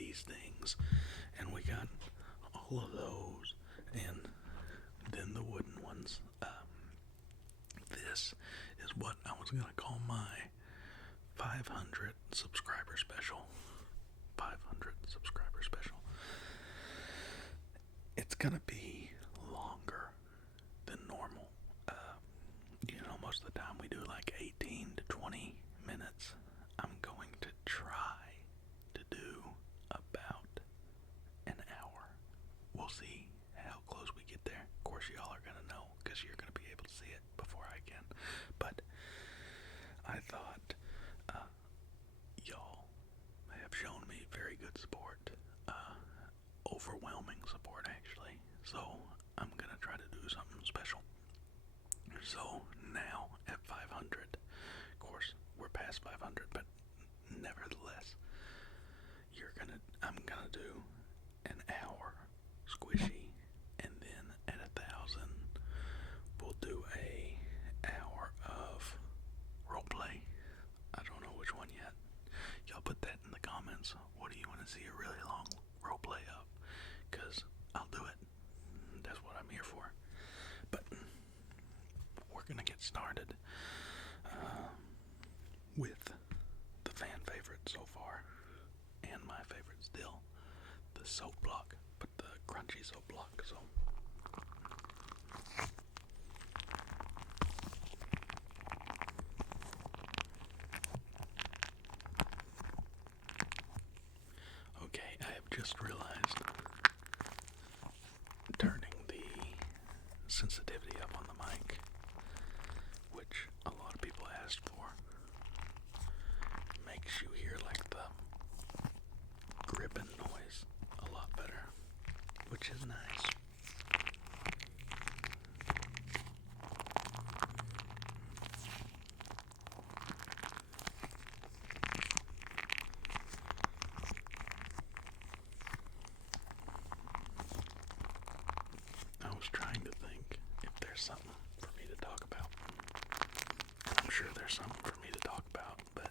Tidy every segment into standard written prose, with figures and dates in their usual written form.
these things, and we got all of those, and then the wooden ones. This is what I was going to call my 500 subscriber special. 500 subscriber special. It's going to be longer than normal. Most of the time we do like 18 to 20 minutes. I'm going to try to do about an hour. We'll see how close we get there. Of course, y'all are going to know because you're going to be able to see it before I can. But I thought y'all have shown me very good support. Overwhelming support, actually. So I'm going to try to do something special. So now at 500, of course, we're past 500, but nevertheless, I'm gonna do an hour squishy, and then at 1,000, we'll do a hour of roleplay. I don't know which one yet. Y'all put that in the comments. What do you want to see a really long roleplay of? Because I'll do it. That's what I'm here for. But we're gonna get started with the fan favorite so far, and my favorite still, the soap block, but the crunchy soap block. So okay, I have just realized turning the sensitivity up on the mic, which a lot of people asked for, makes you hear like the gripping noise a lot better, which is nice. I was trying to think if there's something for me to talk about. I'm sure there's something for me to talk about, but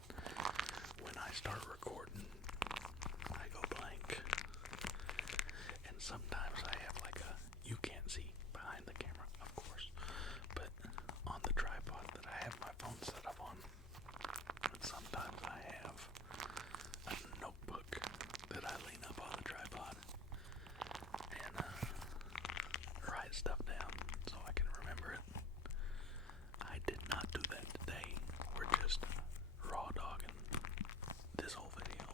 when I start recording, I go blank. And sometimes I have you can't see behind the camera, of course, but on the tripod that I have my phone set up on, sometimes I have a notebook that I lean up on the tripod and write stuff down so I can remember it. I did not do that today. We're just raw dogging this whole video.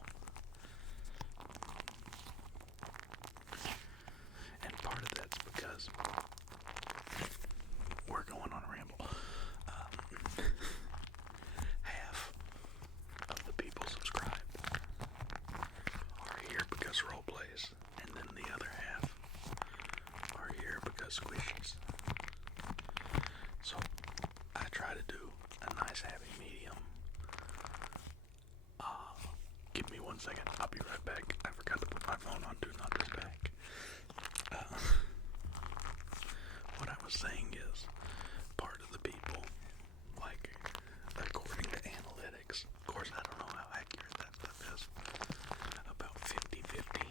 And part of that's because we're going on a ramble. Half of the people subscribed are here because roleplays, and then the other half are here because squishies. So I try to do a nice happy medium. Give me 1 second. I'll be right back. I forgot to put my phone on Do Not Distract. What I was saying is, part of the people, according to analytics, of course I don't know how accurate that stuff is, about 50-50.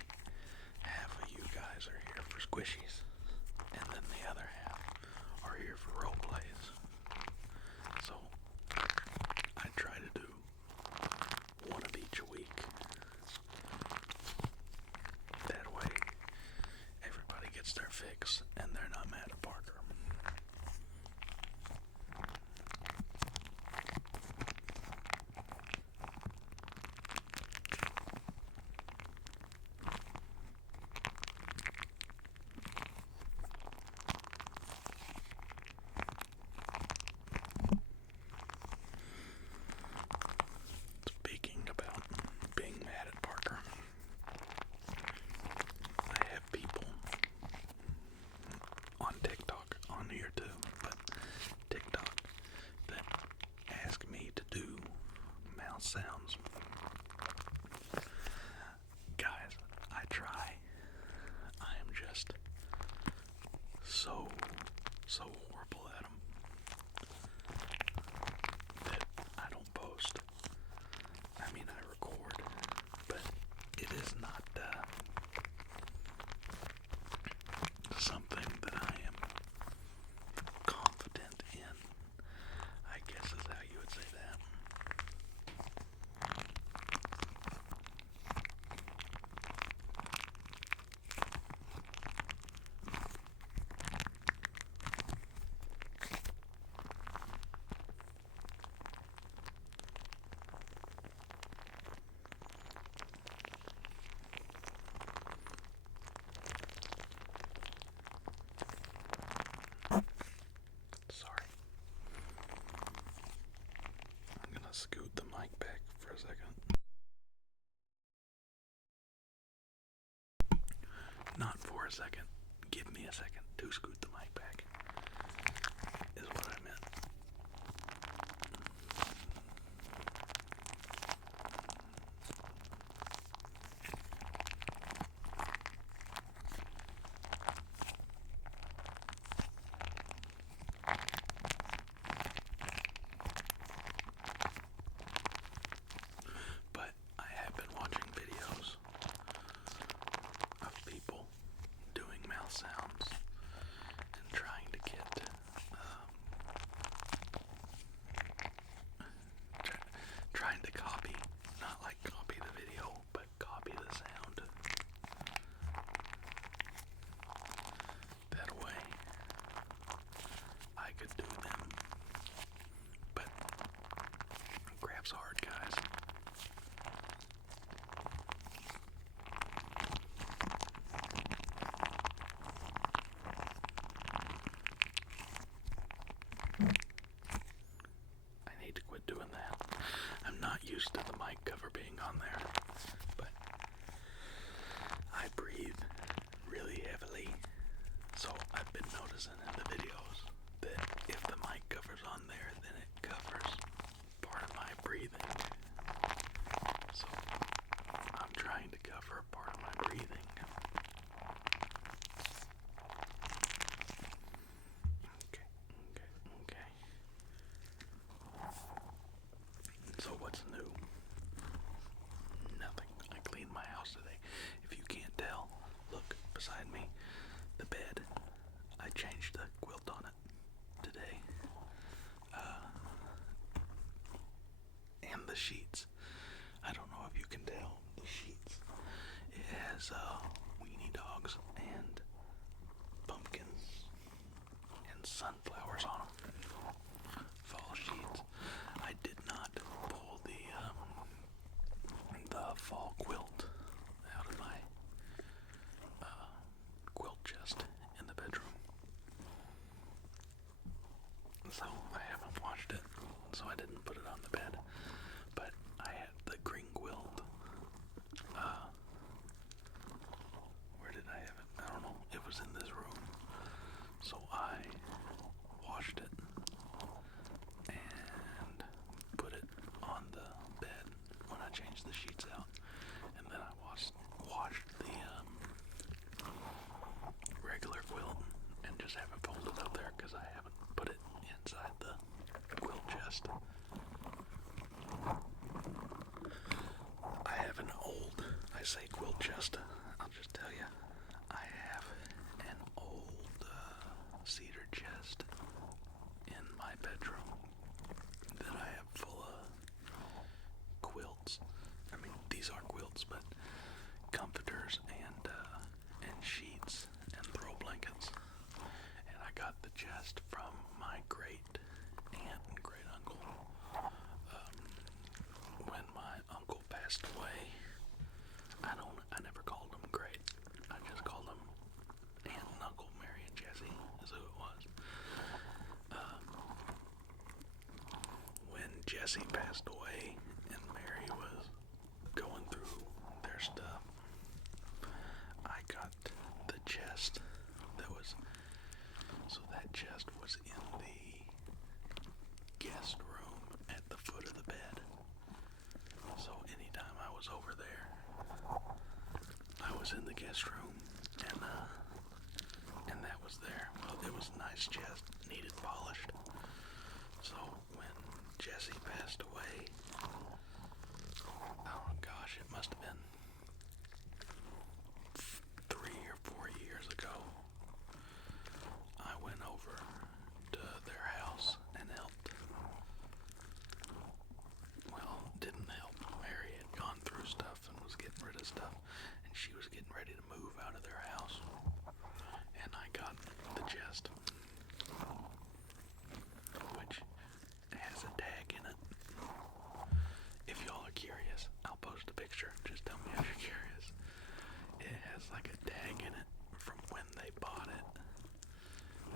Half of you guys are here for squishies, and then the other half are here for role plays. So I try to do one of each a week. That way everybody gets their fix and they're not mad at Parker. Speaking about being mad at Parker, I have people on TikTok, on here too, but TikTok, that ask me to do mouth sounds. Guys, I try. I am just so horrible at them that I don't post. I mean, I record, but it is not second. Give me a second to scoot the mic back, is what I meant. But I have been watching videos of people doing mouth sounds and trying to get trying to copy, not like copy the video, but copy the sound. That way I could do them. But craft's hard, guys. I need to quit doing that. I'm not used to the mic cover being on there, but I breathe really heavily, so I've been noticing in the videos that if the mic cover's on there, then it covers part of my breathing. So I'm trying to cover part of my breathing. Okay. So what's new? Nothing. I cleaned my house today. If you can't tell, look beside me, the bed. I changed the quilt on it today. And the sheets. I don't know if you can tell, the sheets. It has weenie dogs and pumpkins and sunflowers on them. Fall sheets. I did not pull the fall quilt out of my quilt chest in the bedroom. So I haven't washed it, so I didn't put it on the bed. But I had the green quilt. Where did I have it? I don't know. It was in this room. So I washed it and put it on the bed when I changed the sheets out. And then I washed the regular quilt and just have it folded up there because I haven't put it inside the quilt chest. I have an old, I say quilt chest, I'll just tell you, I have an old cedar chest in my bedroom that I have full of quilts. I mean, these are quilts, but comforters and sheets and throw blankets. And I got the chest from my great aunt and great uncle. When my uncle passed away, I never called them great. I just called them Aunt and Uncle Mary and Jesse is who it was. When Jesse passed away and Mary was going through their stuff, I got the chest that chest was in the guest room at the foot of the bed. So anytime I was over there, I was in the guest room and that was there. Well, it was a nice chest, needed polished. So when Jesse passed away, oh gosh, it must have been 3 or 4 years ago, I went over to their house and helped. Well, didn't help. Mary had gone through stuff and was getting rid of stuff, and she was getting ready to move out of their house. And I got the chest, which has a tag in it. If y'all are curious, I'll post a picture. Just tell me if you're curious. It has like a tag in it from when they bought it.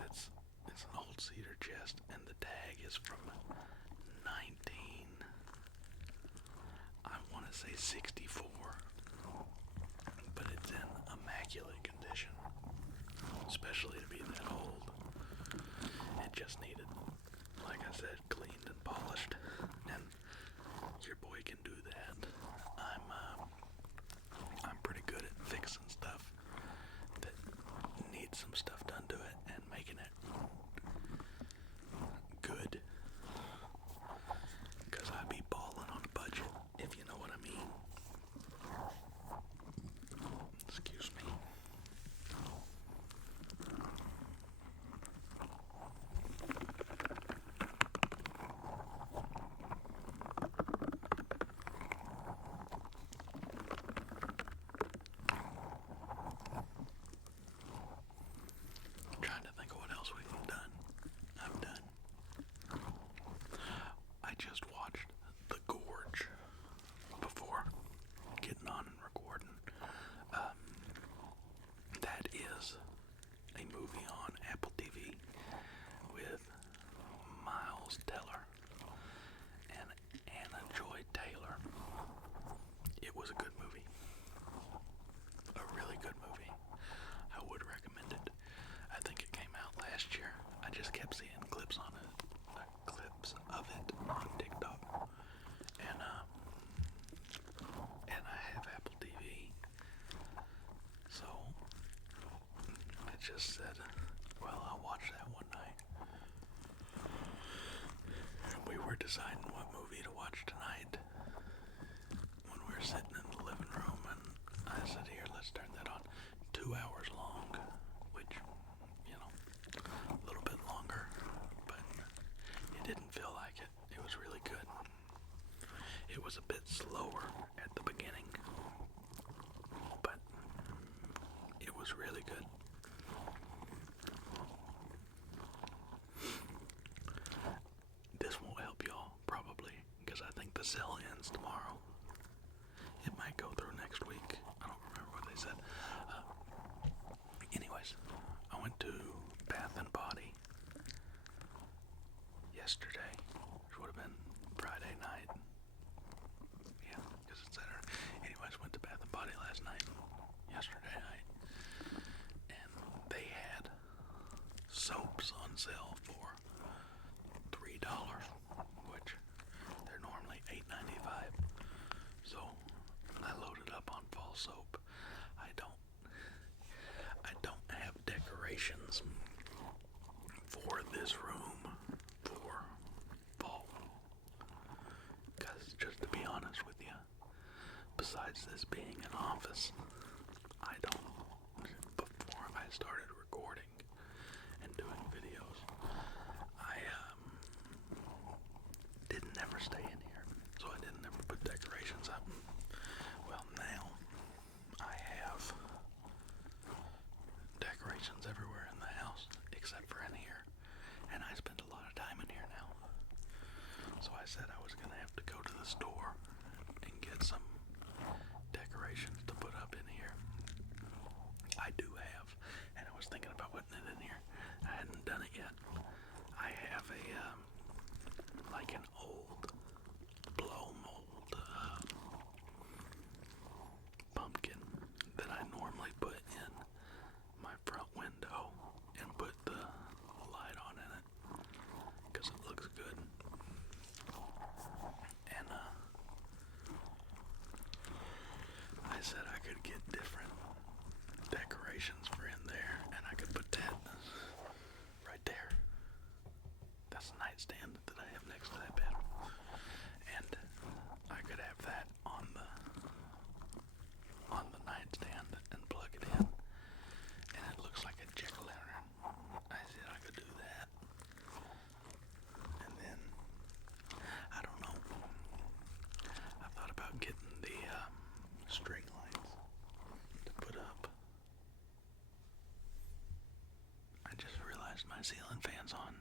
It's an old cedar chest, and the tag is from 64, but it's in immaculate condition. especially to be that old. It just needed, like I said, cleaned and polished, and your boy can do that. I'm pretty good at fixing stuff that needs some stuff done to it and making it good, because I be balling on a budget, if you know what I mean. Excuse me. I'm trying to think of what else we've done. I've done. I just watched The Gorge before getting on and recording. That is a movie on Apple TV with Miles Teller and Anna Joy Taylor. It was a good movie. A really good movie. I would recommend it. I think it came out last year. I just kept seeing clips on it, clips of it on TikTok, and I have Apple TV, so I just said, well, I'll watch that one night. We were deciding what movie to watch tonight when we were sitting in the living room, and I said, here, let's turn that on. 2 hours long, which, you know, a little bit longer, but it didn't feel like it. It was really good. It was a bit slower at the beginning, but it was really good. This won't help y'all, probably, because I think the sale ends tomorrow. It might go through next week. I don't remember what they said. Anyways, I went to Bath and Body yesterday, which would have been Friday night. Yeah, because it's Saturday. Anyways, went to Bath and Body last night, yesterday night, and they had soaps on sale for $3, which they're normally $8.95. So I loaded up on fall soap. I don't have decorations for this room for fall. Because just to be honest with you, besides this being an office, before I started recording and doing videos, I didn't ever stay in here, so I didn't ever put decorations up. Well, now I have decorations everywhere in the house except for in here, and I spend a lot of time in here now. So I said I was going to have to go to the store and get some decorations to put up in here. I do have, and I was thinking about putting it in here. I hadn't done it yet. I have like an old blow mold pumpkin that I normally put in my front window and put the light on in it because it looks good. And I said I could get different decorations for in there, and I could put that right there. That's the nightstand that I have next to that bed, and I could have that on the nightstand and plug it in, and it looks like a jack-o'-lantern. I said I could do that, and then I don't know. I thought about getting the string lights to put up. I just realized my ceiling fan's on.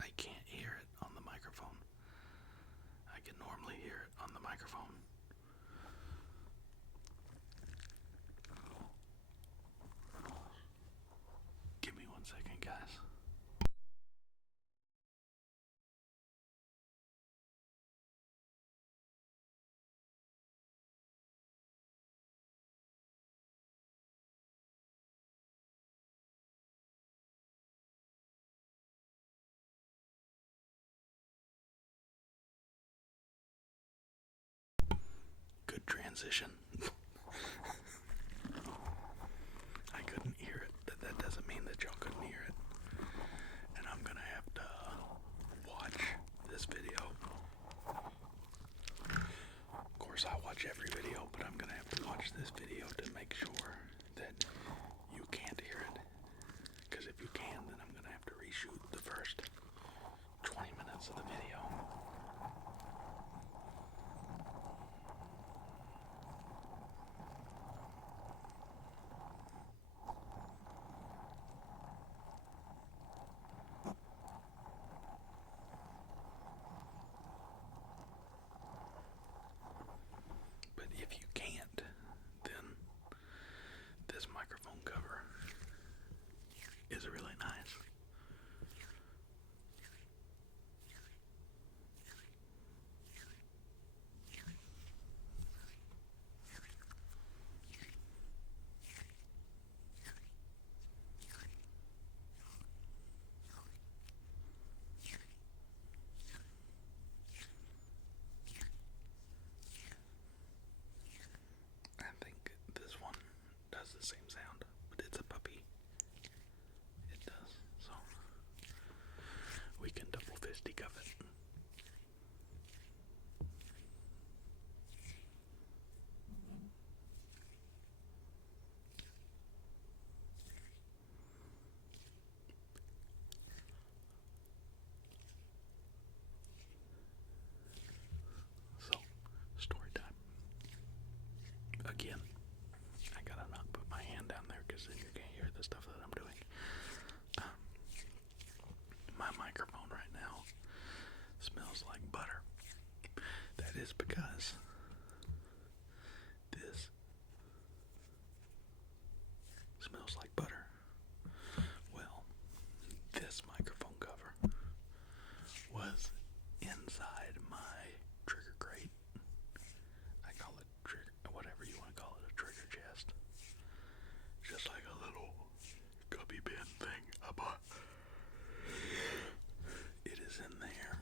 I can't hear it on the microphone. I can normally hear it on the microphone. Give me 1 second, guys. transition. I couldn't hear it, but that doesn't mean that y'all couldn't hear it. And I'm gonna have to watch this video. Of course, I watch every video, but I'm gonna have to watch this video to make sure that you can't hear it. Because if you can, then I'm gonna have to reshoot the first 20 minutes of the video. But if you can't, then this microphone cover is really nice. I think this one does the same sound, but it's a puppy. It does, so we can double fisticuff it. So, story time. Again, I gotta not put my hand down there because then you can't hear the stuff that I'm doing. My microphone right now smells like butter. That is because this smells like butter. Well, this microphone cover was inside my trigger crate. I call it trigger, whatever you want to call it, a trigger chest. Just like a little gummy bin thing I bought. It is in there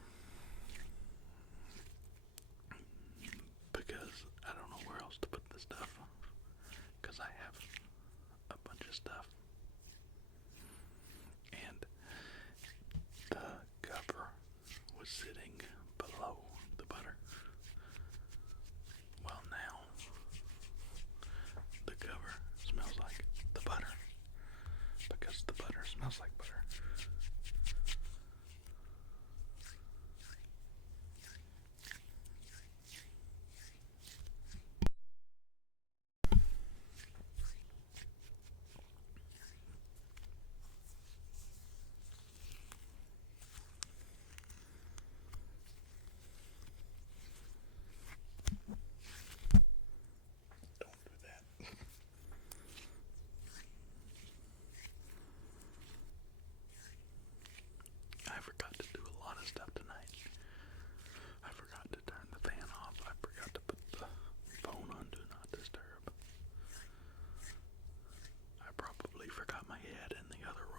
because I don't know where else to put the stuff, because I have a bunch of stuff, and the cover was sitting below the butter. Well, now the cover smells like the butter because the butter smells like butter. Don't do that. I forgot to do a lot of stuff tonight. I forgot to turn the fan off. I forgot to put the phone on Do Not Disturb. I probably forgot my head in the other room.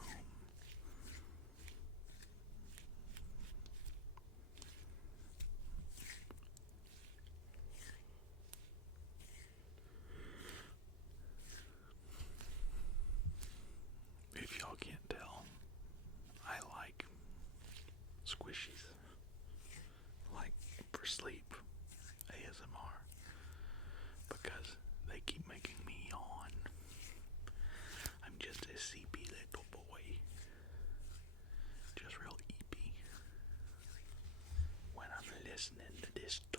If y'all can't tell, I like Squishies. Like for sleep ASMR. Because they keep making me yawn. I'm just a sleepy little boy. Just real eepy when I'm listening to this stuff.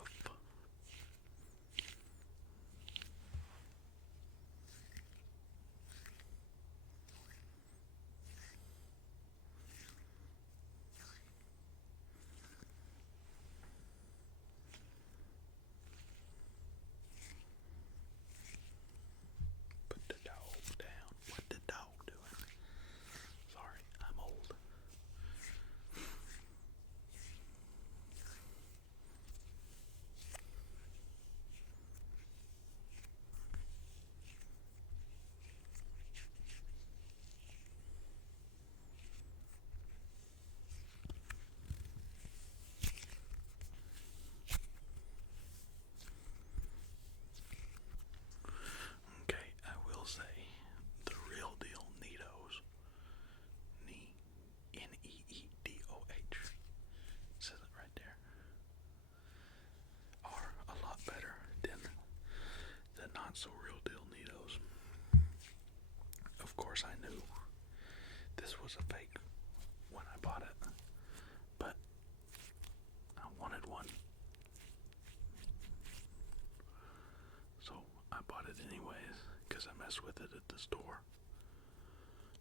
because I messed with it at the store.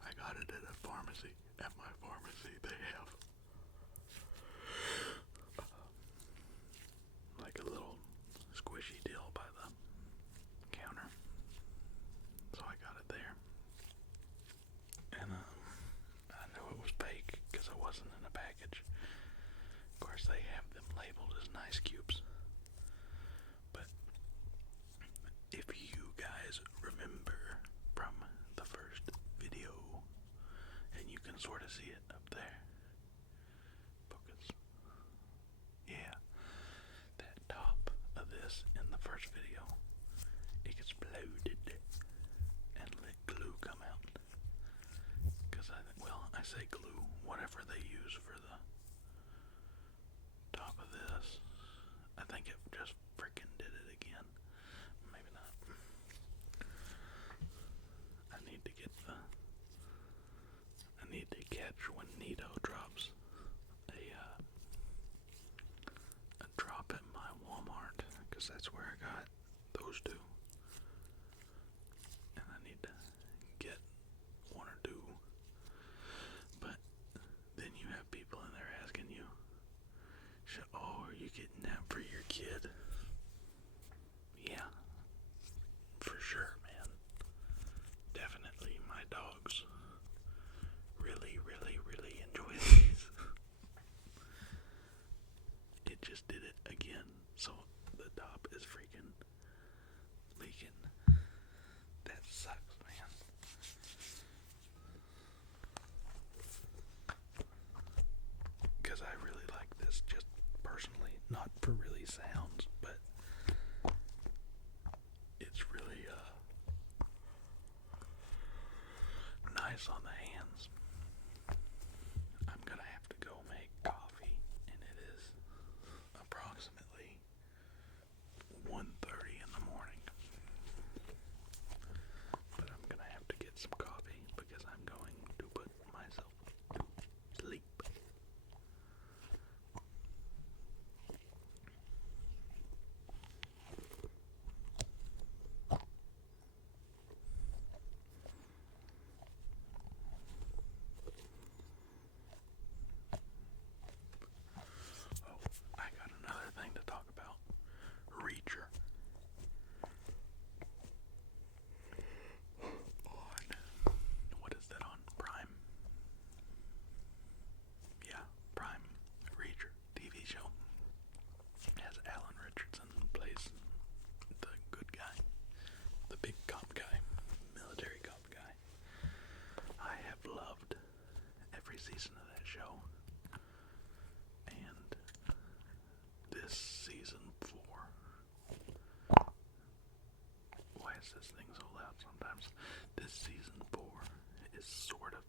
I got it at a pharmacy. At my pharmacy, they have like a little squishy deal by the counter. So I got it there. And I knew it was fake because it wasn't in a package. Of course, they have them labeled as nice cubes. But if you guys remember from the first video, and you can sort of see it up there. Focus. Yeah. That top of this in the first video, it exploded and let glue come out. Because I say glue, whatever they use for the top of this. I think it just freaking did it again. Maybe not. I need to catch when Nito drops a drop at my Walmart, because that's where I got those two. And I need to get one or two. But then you have people in there asking you, oh, are you getting that for your kid? Yeah, for sure, man. Definitely, my dogs really, really, really enjoy these. It just did it again, so the top is freaking leaking. That sucks, man. Because I really like this, just personally, not for really sounds, but it's really nice on the hands. I'm gonna have to go make coffee, and it is approximately 1:30 in the morning. But I'm gonna have to get some coffee because I'm going to put myself to sleep. I got another thing to talk about. Reacher. What is that on? Prime? Yeah, Prime. Reacher TV show. Has Alan Richardson plays the good guy. The big cop guy. Military cop guy. I have loved every season of that show. And this season 4. Why is this thing so loud sometimes? This season 4 is sort of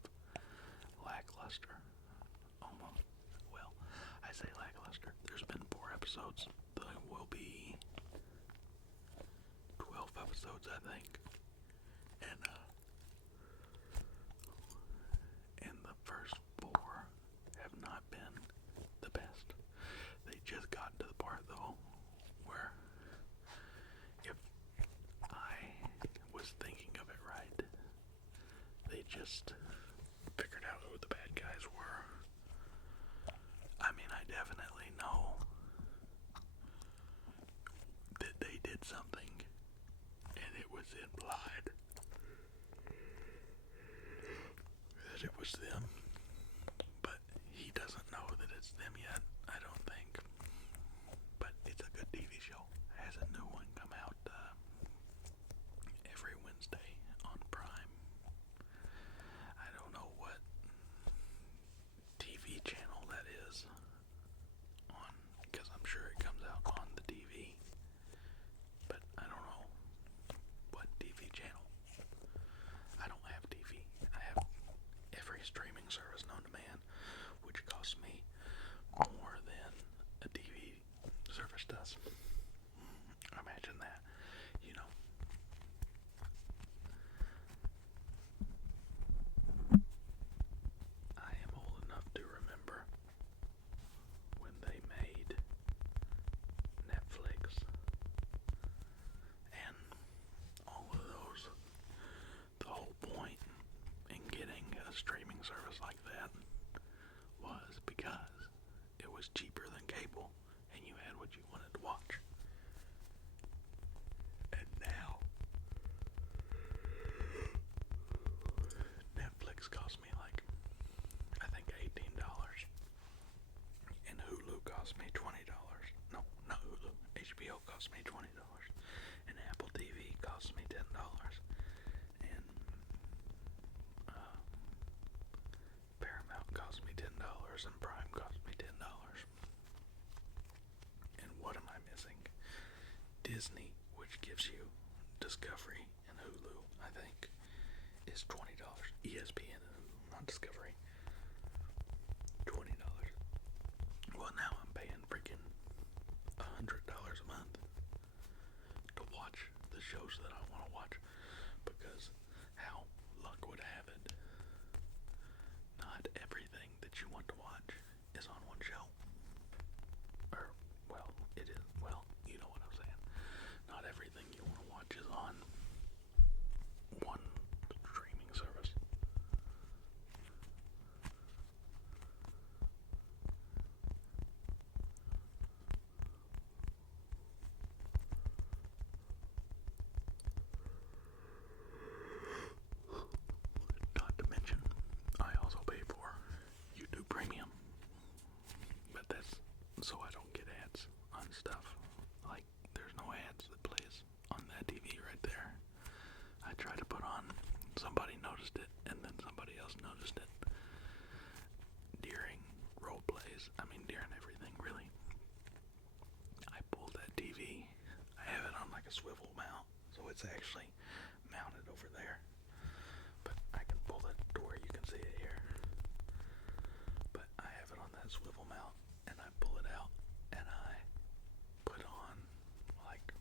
lackluster. Almost. Well, I say lackluster. There's been 4 episodes. There will be 12 episodes, I think. And the first 4 have not been the best. They just got to the part, though, where if I was thinking of it right, they just figured out who the bad guys were. I mean, I definitely know that they did something, and it was implied that it was them, but he doesn't know that it's them yet, I don't think. But it's a good TV show. It has a new one come out every Wednesday on Prime. I don't know what TV channel that is on, because I'm sure it comes out on the TV, but I don't know what TV channel. I don't have TV. I have every streaming service known to man, which costs me more than a TV service does. Imagine that, you know. I am old enough to remember when they made Netflix and all of those watch. And now, Netflix cost me like, I think $18. And Hulu cost me $20. No, not Hulu. HBO cost me $20. And Apple TV cost me $10. And Paramount cost me $10. And Prime cost me $10. And what am I missing? Disney, which gives you Discovery and Hulu, I think, is $20. ESPN and Hulu, not Discovery. $20. Well, now I'm paying freaking $100 a month to watch the shows that I want to watch, because how luck would have it, not everything that you want to watch is on one show. Or, well, it is. Well, you know what I'm saying. Not everything you want to watch is on one streaming service. Not to mention, I also pay for YouTube Premium, but that's so I don't get ads on stuff. Like, there's no ads that plays on that TV right there. I tried to put on, somebody noticed it, and then somebody else noticed it during role plays. I mean, during everything, really. I pulled that TV. I have it on like a swivel mount, so it's actually mounted over there. But I can pull it to where you can see it here. But I have it on that swivel mount, and I pull it out, and I put on like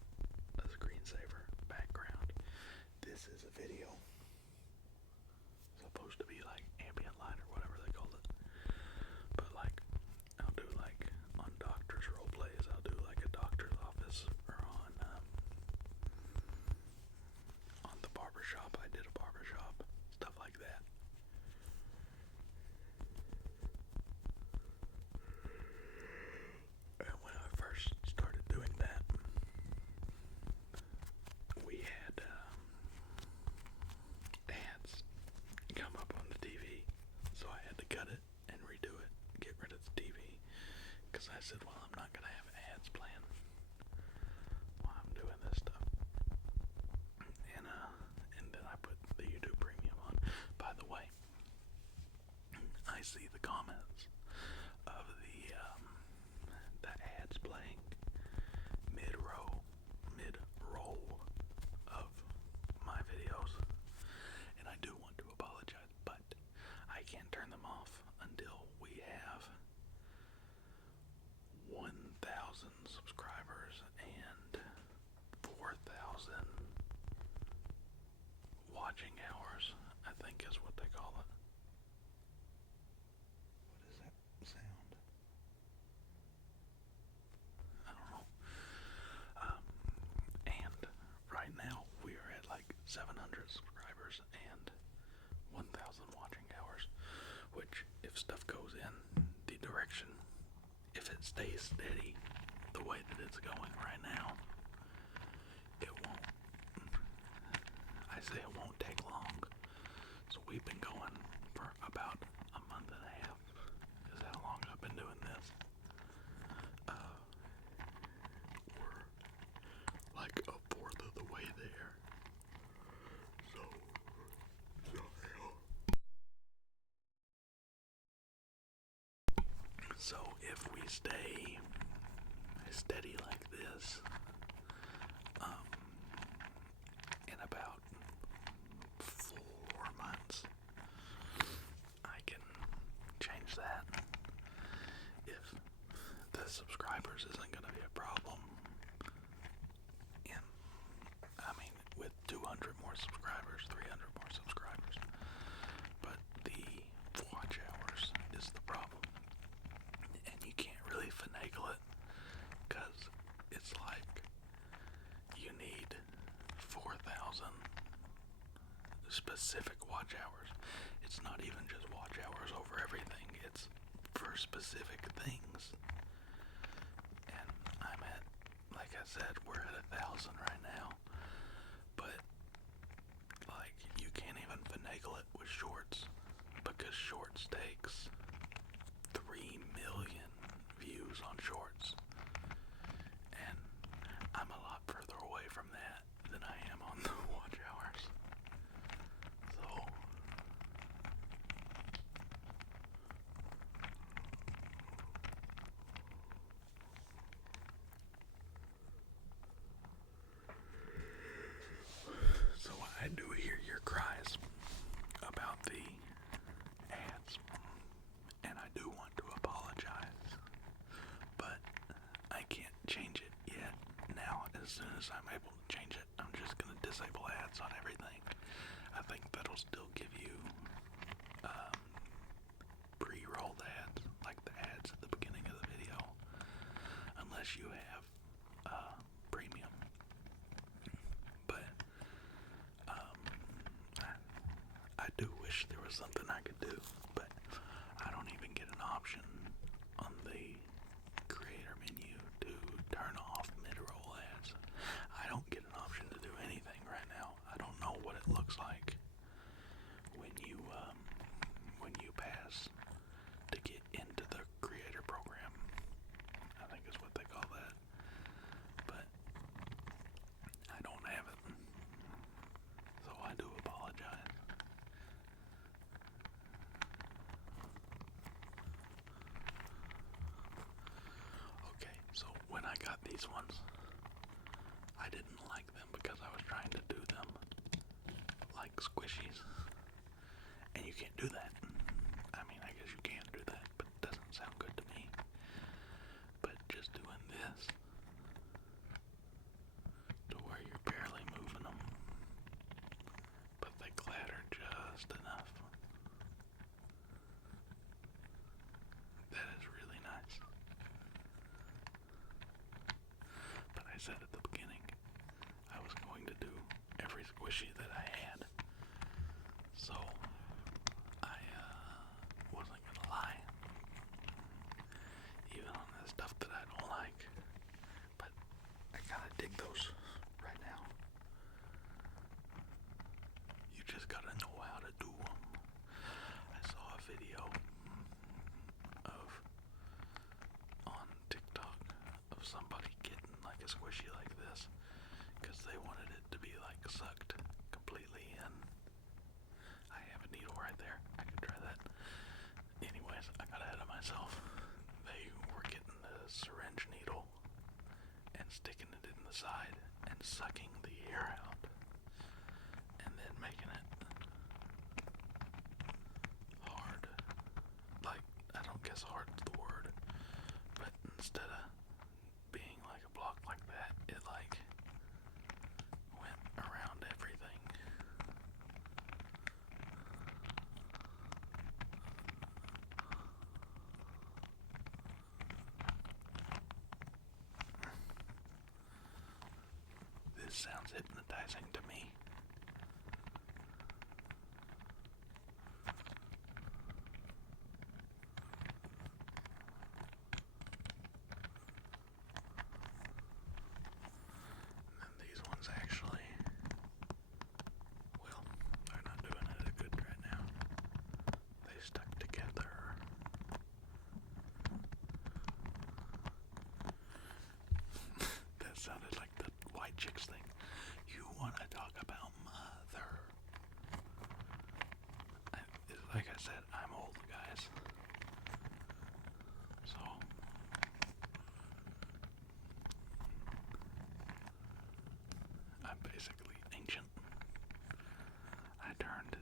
a screensaver background. This is a video. Supposed to be like ambient light or whatever they call it. But like, I'll do like on doctor's role plays, I'll do like a doctor's office, or on the barbershop. I did a barbershop, stuff like that. And when I first started doing that, we had ads come up on the TV, so I had to cut it and redo it, get rid of the TV, because I said, well, I'm not going to have ads playing while I'm doing this stuff. And then I put the YouTube Premium on. By the way, I see the comments of the ads playing mid-roll of my videos, and I do want to apologize, but I can't turn them off until we have 1,000 subscribers and 4,000 watching hours, I think is what they call it. What is that sound? I don't know. And right now we are at like 700 subscribers and 1,000 watching hours, which, if stuff goes in the direction, if it stays steady the way that it's going right now, it won't, I say it won't take long. So we've been going for about a month and a half, is how long I've been doing this. We're like a fourth of the way there. So if we stay steady like this, in about 4 months, I can change that. If the subscribers isn't going to be a problem, and I mean, with 200 more subscribers, 300 more subscribers, but the watch hours is the problem. And you can't really finagle it, because it's like you need 4,000 specific watch hours. It's not even just watch hours over everything, it's for specific things. And I'm at I said, we're at 1,000 right now. But, like, you can't even finagle it with shorts. Because shorts takes 3 million views on shorts. And I'm a lot further away from that than I am on the watch hours. So I do hear your cries about the ads, and I do want to apologize, but I can't change it yet. Now, as soon as I'm able to change it, I'm just going to disable ads on everything. I think that'll still give you pre-rolled ads, like the ads at the beginning of the video, unless you have premium. But I do wish there was something I could do, but I don't even get an option on the creator menu to turn off mid-roll ads. I don't get an option to do anything right now. I don't know what it looks like when you pass to get into the creator program. I think is what they call that. But I don't have it. So I do apologize. Okay, so when I got these ones, I didn't like them because I was trying to do them like squishies. And you can't do that. I mean, I guess you can do that, but it doesn't sound good to me. But just doing this to where you're barely moving them, but they clatter just enough. That is really nice. But I said at the beginning, I was going to do every squishy that I had. So I wasn't gonna lie, even on the stuff that I don't like. But I gotta dig those right now. You just gotta know how to do them. I saw a video on TikTok of somebody getting like a squishy like this because they wanted it to be like sucked completely in. I have a needle right there. I can try that. Anyways, I got ahead of myself. They were getting the syringe needle and sticking it in the side and sucking the air out and then making it hard. Like, I don't guess hard's the word, but instead of being like a block like that, it like went around everything. This sounds hypnotizing to me. And then these ones actually, well, they're not doing it good right now. They stuck together. That sounded like the white chicks thing. You want to talk about mother. Like I said, I'm old, guys. So, I'm basically ancient. I turned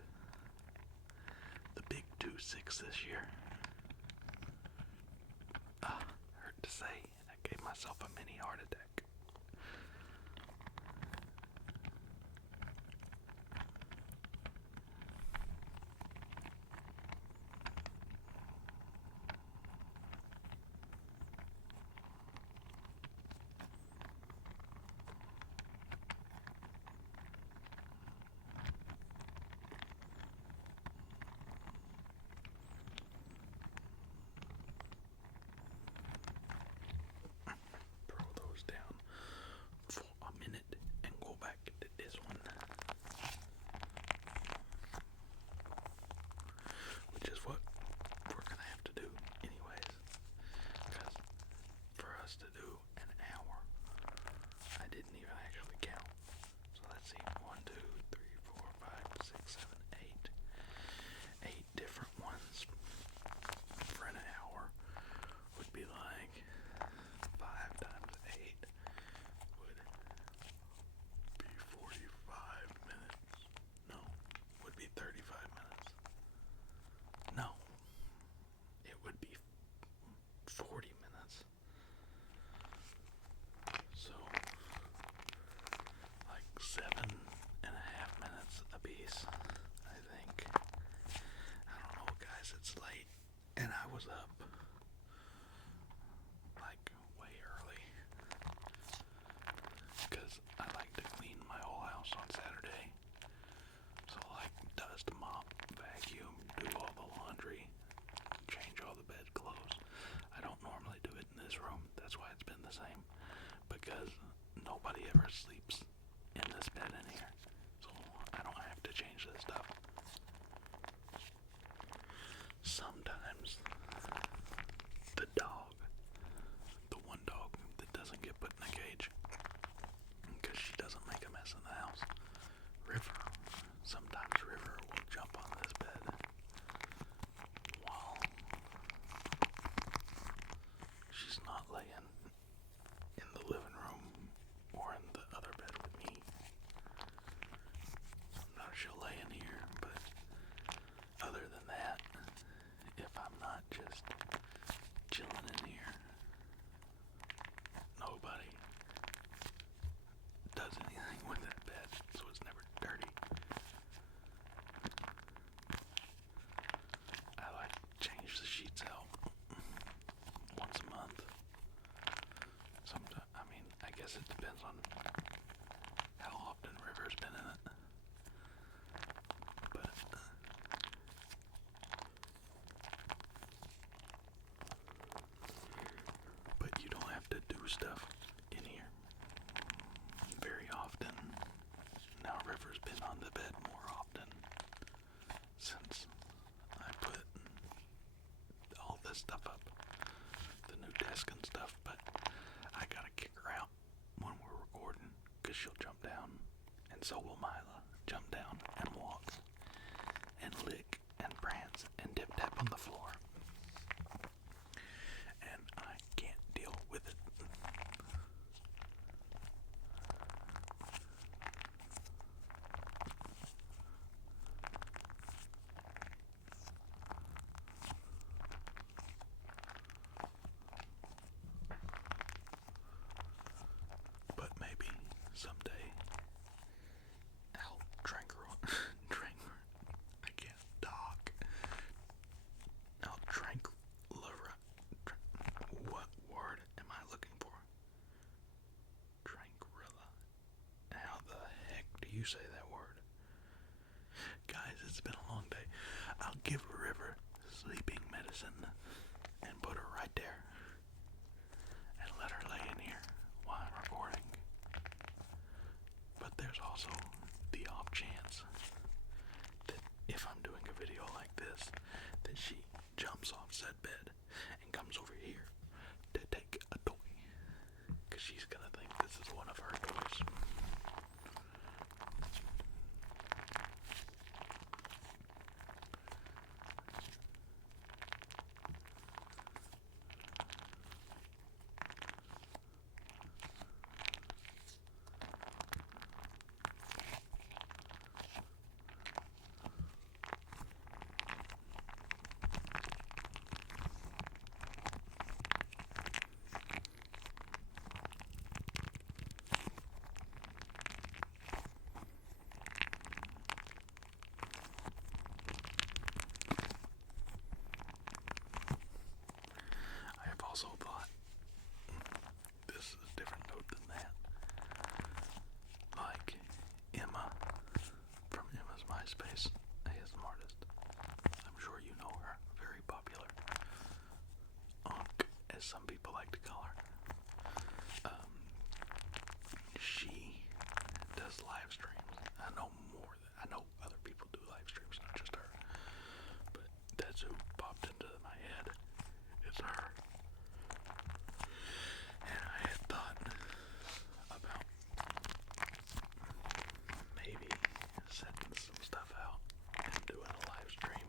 the big 2-6 this year. Hurt to say, I gave myself a mini heart attack. Throw those down. laying in the living room or in the other bed with me. Sometimes she'll lay in here, but other than that, if I'm not just chilling in here, nobody does anything with that bed, so it's never dirty. I like change the sheets out once a month. Sometimes, I mean, I guess it depends on how often River's been in it. But you don't have to do stuff in here very often. Now River's been on the bed more often since I put all this stuff up, the new desk and stuff, but I gotta kick her out when we're recording, because she'll jump down, and so will Mila, jump down and walk, and lick, and prance, and tip-tap on the floor, and I can't deal with it. But maybe someday I'll I can't talk. I'll what word am I looking for? Tranquilla. How the heck do you say that word? Guys, it's been a long day. I'll give River sleeping medicine and put her right there and let her lay in here while I'm recording. But there's also the off chance that if I'm doing a video like this, that she jumps off said bed and comes over here to take a toy, because she's gonna think this is one of her toys. I have also thought, this is a different note than that, like Emma from Emma's MySpace, ASM artist. I'm sure you know her, very popular. Unk, as some people like to call her. She does live streams. I know other people do live streams, not just her. But that's who popped into my head. It's her. And I had thought about maybe setting some stuff out and doing a live stream.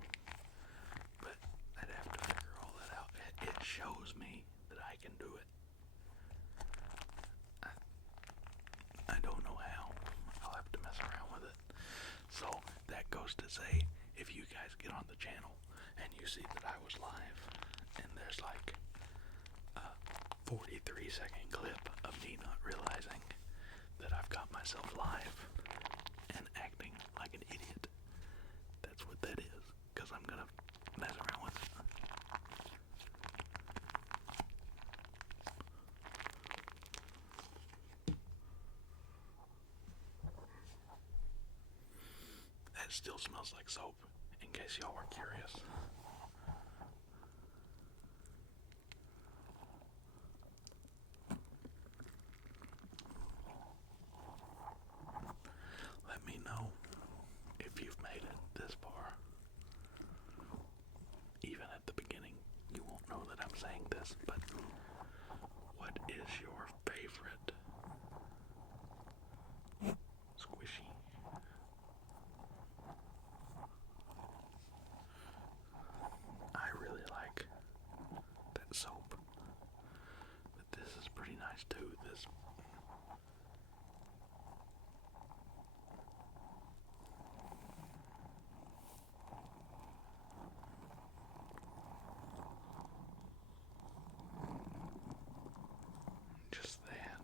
But I'd have to figure all that out. It shows me that I can do it. I don't know how. I'll have to mess around with it. So that goes to say, if you guys get on the channel and you see that I was live, and there's like a 43-second clip of me not realizing that I've got myself live and acting like an idiot, that's what that is, because I'm gonna mess around with it. That still smells like soap, in case y'all were curious. Let me know if you've made it this far. Even at the beginning, you won't know that I'm saying this, but what is your favorite squishy? I really like that soap. pretty nice too. This just that.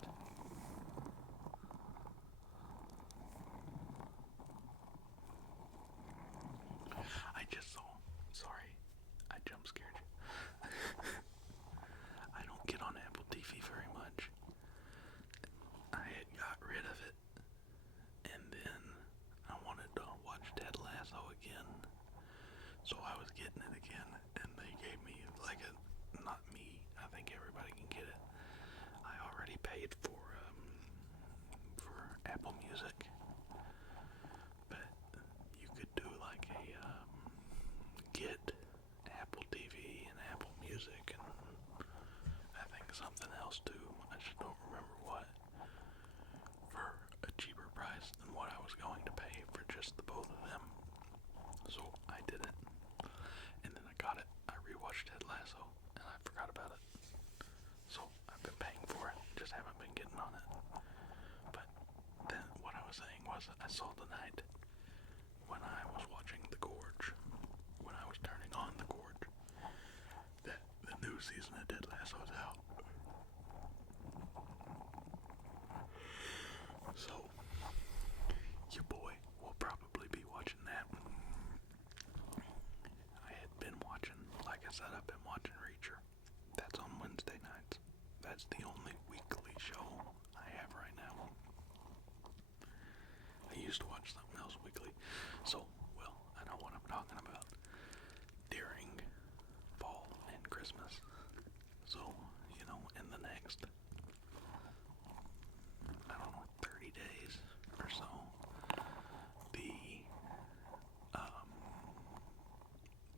I just saw. Sorry, I jump scared you. I don't get on Apple TV very much. I had got rid of it, and then I wanted to watch Ted Lasso again, so I was getting it again, and they gave me like a, not me, I think everybody can get it. I already paid for Apple Music, but you could do like a get Apple TV and Apple Music, and I think something else too. I just don't remember what, for a cheaper price than what I was going to pay for just the both of them. So I did it, and then I got it. I rewatched Ted Lasso, and I forgot about it. So I've been paying for it, just haven't been getting on it. But then what I was saying was, I saw tonight when I was watching The Gorge, when I was turning on The Gorge, that the new season of Ted Lasso is out. So your boy will probably be watching that. I had been watching, like I said, I've been watching Reacher. That's on Wednesday nights. That's the only weekly show I have right now. I used to watch something else weekly. So, well, I know what I'm talking about. During fall and Christmas. So, you know, in the next, I don't know, 30 days or so, the,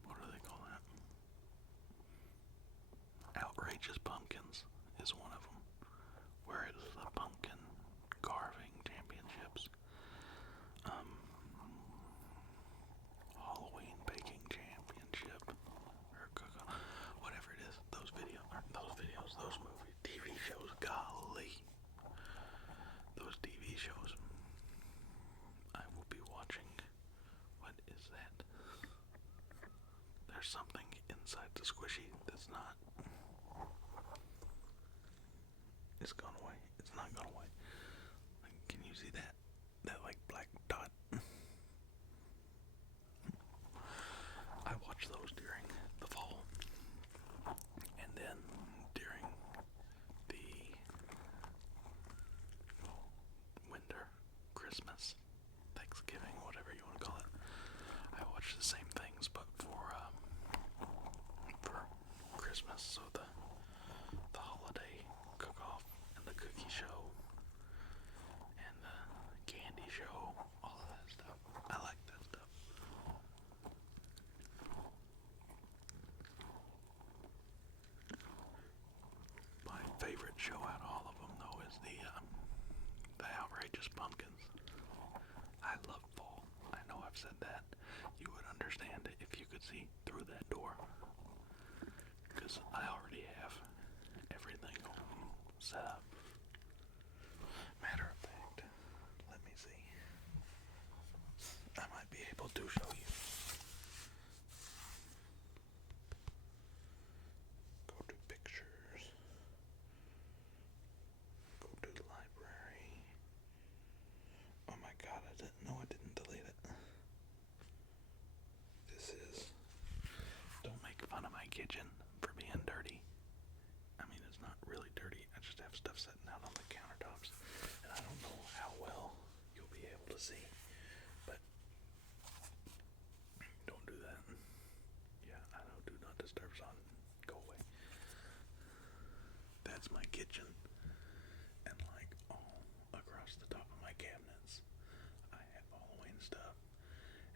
what do they call that? Outrageous Pumpkins is one of them, where it is the pumpkin carving championships, Halloween baking championship, or whatever it is. Those videos, those movies, TV shows, golly, those TV shows. I will be watching. What is that? There's something inside the squishy that's not. It's gone away. It's not gone away. Can you see that? That like black dot? I watch those during the fall. And then during the winter, Christmas, Thanksgiving, whatever you want to call it. I watch the same things, but for Christmas, so the holiday cook-off and the cookie show and the candy show, all of that stuff. I like that stuff. My favorite show out of all of them, though, is the Outrageous Pumpkins. I love fall. I know I've said that. You would understand it if you could see through that door. Because I already have everything set up. Matter of fact, let me see. I might be able to show you. Go to pictures. Go to the library. Oh my god, I didn't know I didn't delete it. This is. Don't make fun of my kitchen for being dirty. I mean, it's not really dirty. I just have stuff sitting out on the countertops. And I don't know how well you'll be able to see. But don't do that. Yeah, I know. Do not disturb on. Go away. That's my kitchen. And like all across the top of my cabinets, I have Halloween stuff.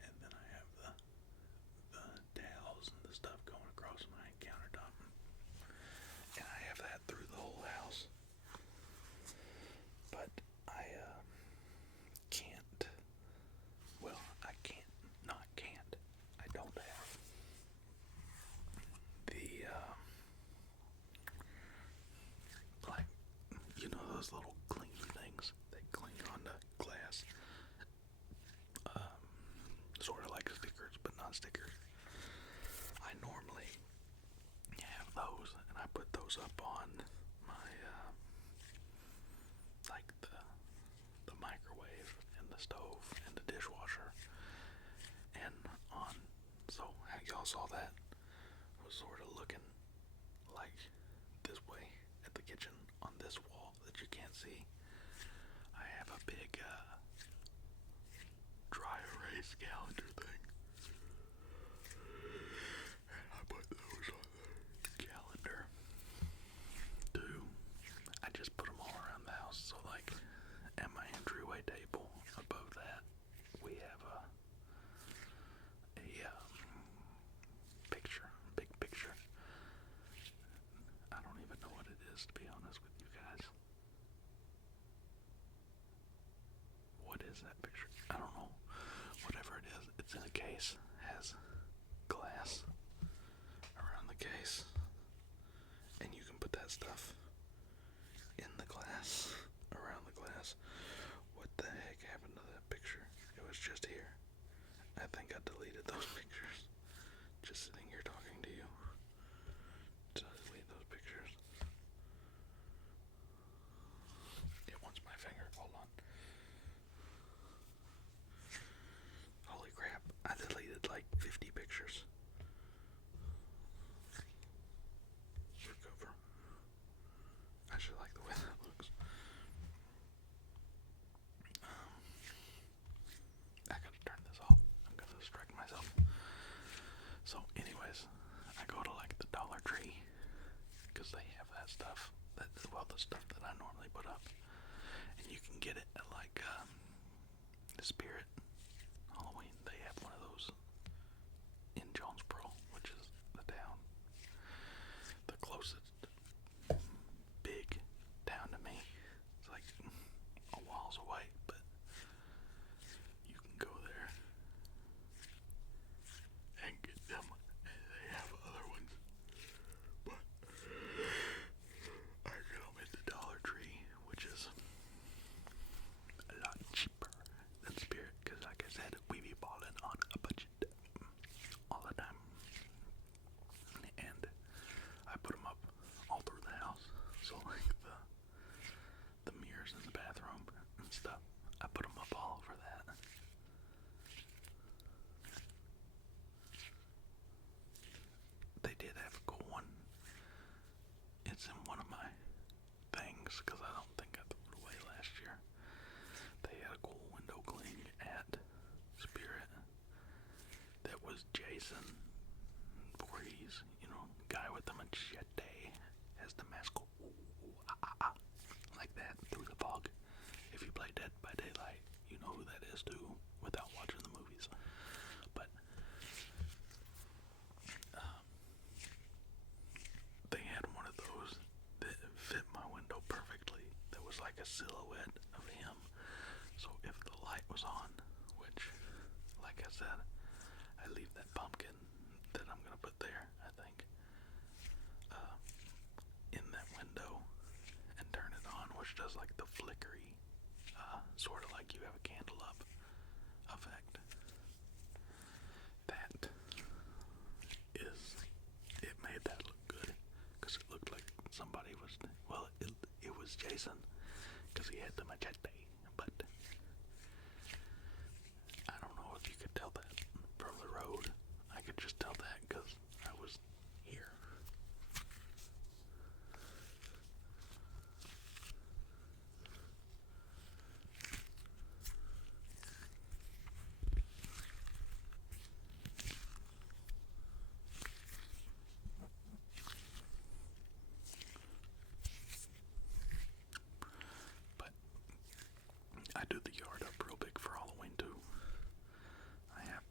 And then I have the towels and the stuff going across my countertop. And I have that through the whole house. But I can't. Well, I can't. Not can't. I don't have the like those little clingy things that cling on the glass. Sort of like stickers, but not stickers. I normally have those, and I put those up on my, like the microwave and the stove and the dishwasher. And so how y'all saw that was sort of looking like this way at the kitchen on this wall that you can't see. I have a big dry erase calendar thing, and I put those on the calendar too. I just put them all around the house. So like at my entryway table above that, we have a picture, big picture. I don't even know what it is, to be honest with you guys. What is that picture? I don't know. Whatever it is, it's in a case. Has glass around the case, and you can put that stuff in the glass, around the glass. What the heck happened to that picture? It was just here. I think I deleted those pictures. Just sitting here talking to you. Did I delete those pictures? It wants my finger. Hold on. Holy crap. I deleted like 50 pictures. Recover. I should like the way that looks. I gotta turn this off. I'm gonna distract myself. So anyways, I go to like the Dollar Tree, because they have that stuff, the stuff that I normally put up, and you can get it at like the Spirit Halloween. They have one of those in Jonesboro, which is the town, the closest big town to me. It's like a miles away, but you can go there and get them. And they have other ones, but I get them at the Dollar Tree, which is a lot cheaper than Spirit, because like I said, we be balling on a budget all the time. And I put them up all through the house. So like the mirrors in the bathroom and stuff, I put them up all over that. They did have a cool one. It's in one of my things, because I don't think I threw it away last year. They had a cool window cling at Spirit that was Jason Voorhees, guy with the machete, has the mask, like that through the fog. If you play Dead by Daylight, you know who that is too, without watching the movies. But they had one of those that fit my window perfectly. That was like a silhouette of him. So if the light was on, which, like I said, I leave that pumpkin that I'm gonna put there, I think, in that window and turn it on, which does like the flickery, sort of like you have a candle up effect. That it made that look good, because it looked like somebody was, well, it was Jason, because he had the machete, but I don't know if you could tell that from the road. I could just tell that because I was here. But I do the yard up real big for Halloween too. I have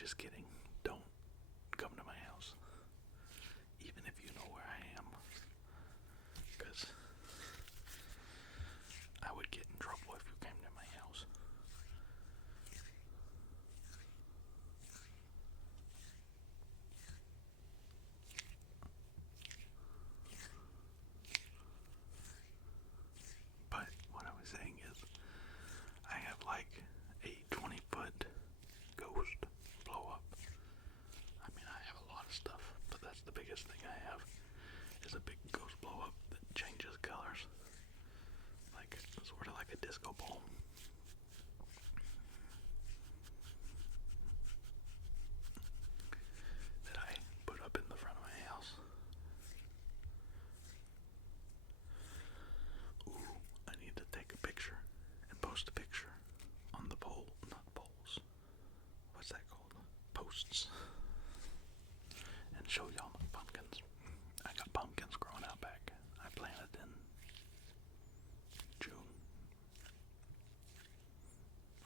Just kidding. Don't come to my house. Even if you know where I am. Because I would get in trouble if you came to my house. But what I was saying is, I have like a 20-foot ghost blow up. I mean, I have a lot of stuff, but that's the biggest thing I have, is a big ghost blow up that changes colors. Like, sort of like a disco ball. That I put up in the front of my house. Ooh, I need to take a picture and post a picture on the pole, not poles. What's that called? Posts. And show y'all my pumpkins. I got pumpkins growing out back. I planted in June.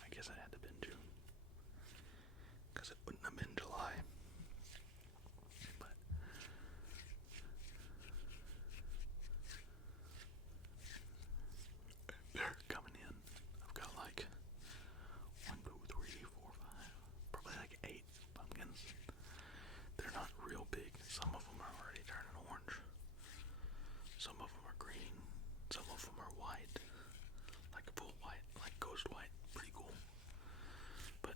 I guess it had to have been June. Because it wouldn't have been July. But they're coming in. I've got like 1, 2, 3, 4, 5, probably like 8 pumpkins. They're not real big. Some of them are already turning orange. Some of them are green. Some of them are white. Like a full white, like ghost white. Pretty cool. But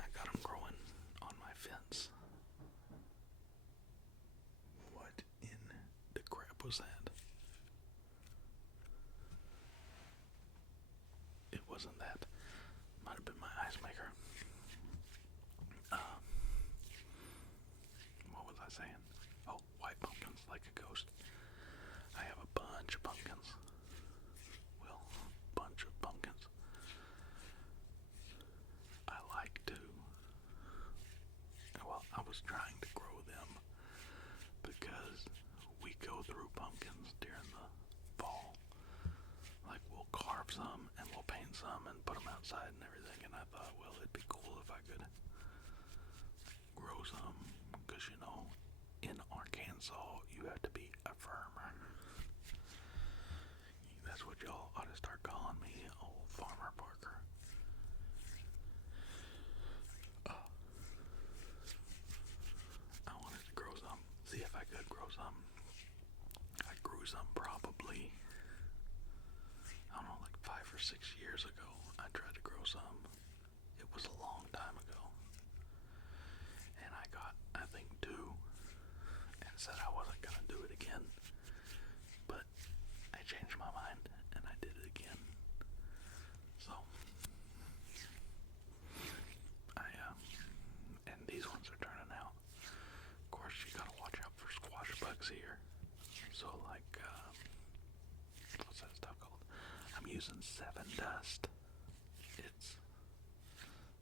I got them growing on my fence. What in the crap was that? It wasn't that. Might have been my ice maker. What was I saying? Oh, white pumpkins, like a ghost. I have a bunch of pumpkins. Well, bunch of pumpkins. I like to, well, I was trying to grow them because we go through pumpkins during the fall. Like, we'll carve some and we'll paint some and put them outside and everything. And I thought, well, it'd be cool if I could grow some, because, you know, in Arkansas, you have to be a farmer. That's what y'all ought to start calling me, old Farmer Parker. I wanted to grow some, see if I could grow some. I grew some probably, I don't know, like 5 or 6 years ago. I tried to grow some. It was a long time ago. And I got, I think, 2 and said I wasn't going to do it again. But I changed my mind and I did it again. So, and these ones are turning out. Of course, you gotta watch out for squash bugs here. So, like, what's that stuff called? I'm using 7 Dust. It's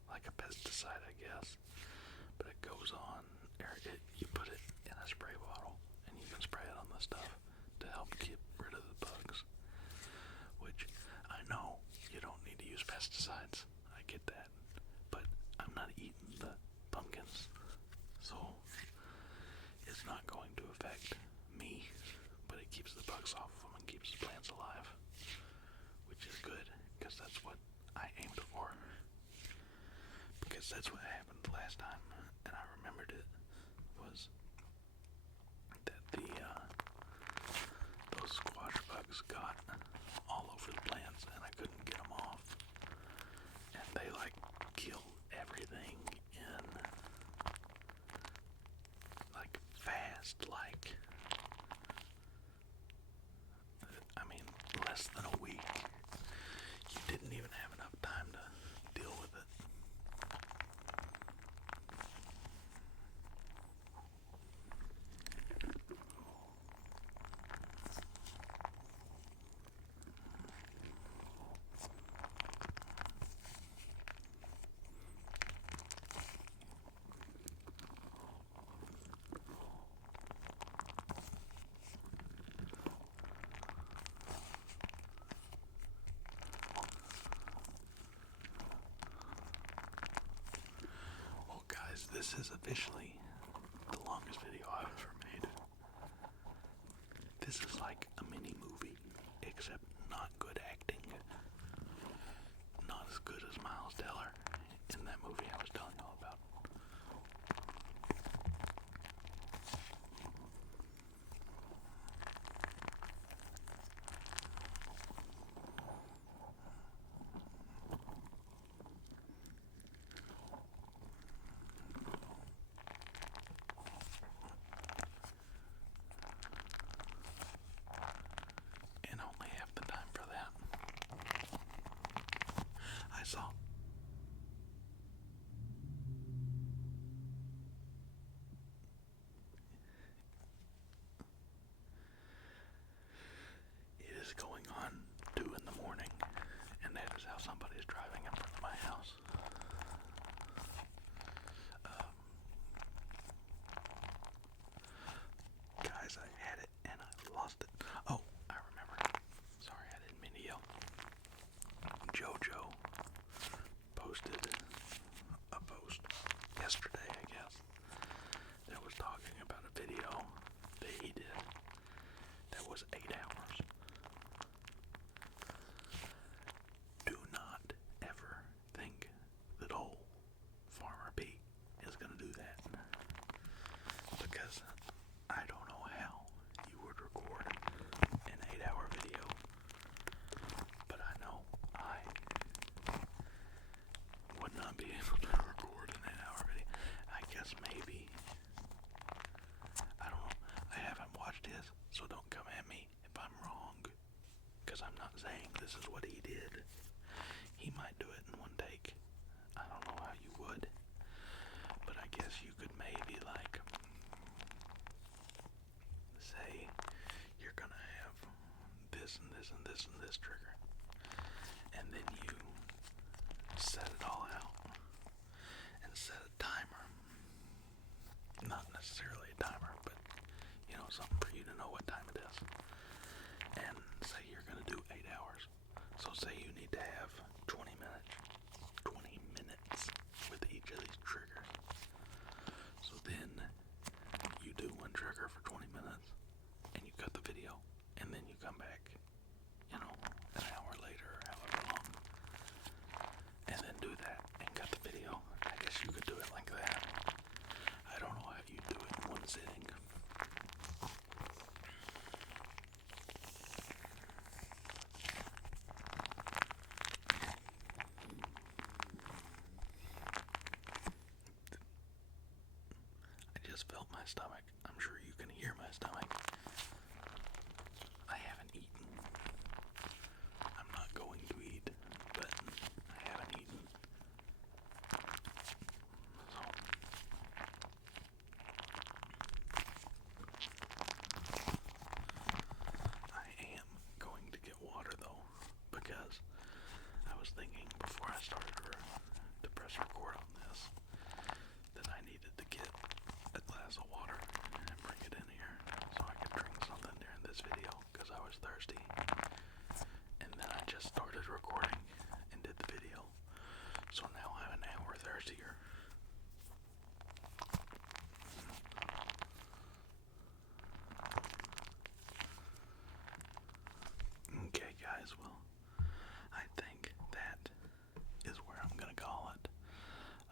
like a pesticide, I guess. But it goes on, you put it in a spray bottle, and you can spray it on the stuff to help get rid of the bugs. Which, I know you don't need to use pesticides. I get that. But I'm not eating the pumpkins. So, it's not going to affect me. But it keeps the bugs off of them and keeps the plants alive. Which is good, because that's what I aimed for. Because that's what happened last time, and I remembered it, was that those squash bugs got all over the plants, and I couldn't get them off. And they, like, killed everything in, like, fast, like, I mean, less than a week. You didn't even have enough time to deal with it. this is officially the longest video I've ever made. This is like a mini movie, except not good acting. Not as good as Miles Teller in that movie I was telling y'all about. And only have the time for that. I saw it is going on 2 in the morning, and that is how somebody is driving in front of my house. Guys, I had it and I lost it. Oh, I remember. Sorry, I didn't mean to yell. JoJo posted a post yesterday, I guess, that was talking about a video that he did that was 8 hours. Do not ever think that old Farmer B is going to do that, because I don't know how you would record an 8-hour video, but I know I would not be able to record an 8-hour video. I guess maybe, I don't know, I haven't watched his, so don't come at me if I'm wrong, because I'm not saying this is what he did. He might do it in one take. I don't know how you would, but I guess you could maybe like say you're gonna have this and this and this and this trigger, and then you set it all out and set a timer. Not necessarily a timer, but you know, something for you to know what time it is. And say you're gonna do 8 hours. So say you need to have 20 minutes with each of these triggers. So then you do one trigger for 20 minutes and you cut the video, and then you come back, you know, an hour later or however long, and then do that and cut the video. I guess you could do it like that. I don't know how you do it in one sitting. I just felt my stomach. I'm sure you can hear my stomach. I haven't eaten. I'm not going to eat, but I haven't eaten. So I am going to get water though, because I was thinking before I started to press record on this that I needed to get a glass of water and bring it in here so I could drink something during this video, because I was thirsty. And then I just started recording and did the video, so now I'm an hour thirstier. Okay guys, well, I think that is where I'm gonna call it.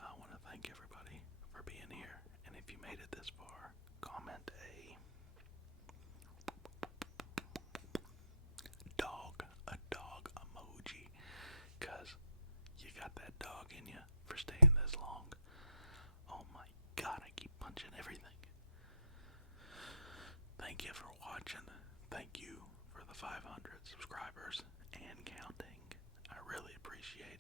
I want to thank everybody for being here, and if you made it this far, comment a dog emoji, cause you got that dog in you for staying this long. Oh my god, I keep punching everything. Thank you for watching. Thank you for the 500 subscribers and counting. I really appreciate